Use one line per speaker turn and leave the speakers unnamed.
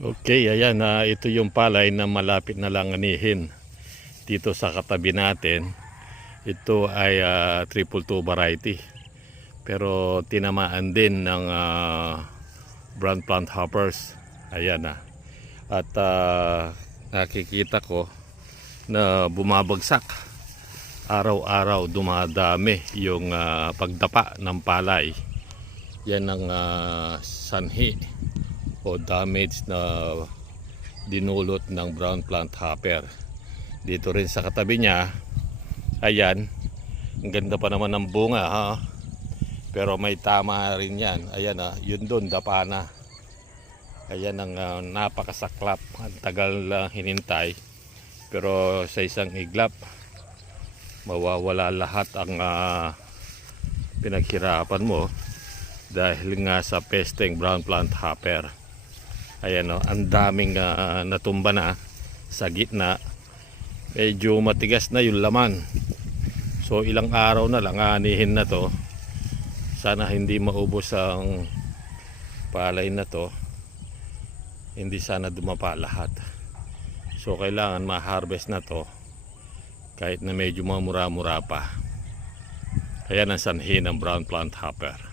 Okay, ayan na ito yung palay na malapit na lang anihin dito sa katabi natin. Ito ay ah, triple two variety. Pero tinamaan din ng ah, brown plant hoppers. Ayan na. At ah, nakikita ko na bumabagsak. Araw-araw dumadami yung ah, pagdapa ng palay. Yan ang ah, sanhi o damage na dinulot ng brown plant hopper. Dito rin sa katabi niya, ayan, ang ganda pa naman ng bunga ha. Pero may tama rin yan. Ayan ah, yun doon, dapa na. Ayan ang ah, napakasaklap. Ang tagal lang hinintay. Pero sa isang iglap, mawawala lahat ang ah, pinaghirapan mo dahil nga sa pesteng brown plant hopper. Ayan o, ang daming ah, natumba na sa gitna. Medyo matigas na yung laman. So ilang araw na lang anihin na to. Sana hindi maubos ang palay na to. Hindi sana dumapa lahat. So kailangan ma-harvest na to kahit na medyo mamura-mura pa. Ayan ang sanhi ng brown plant hopper.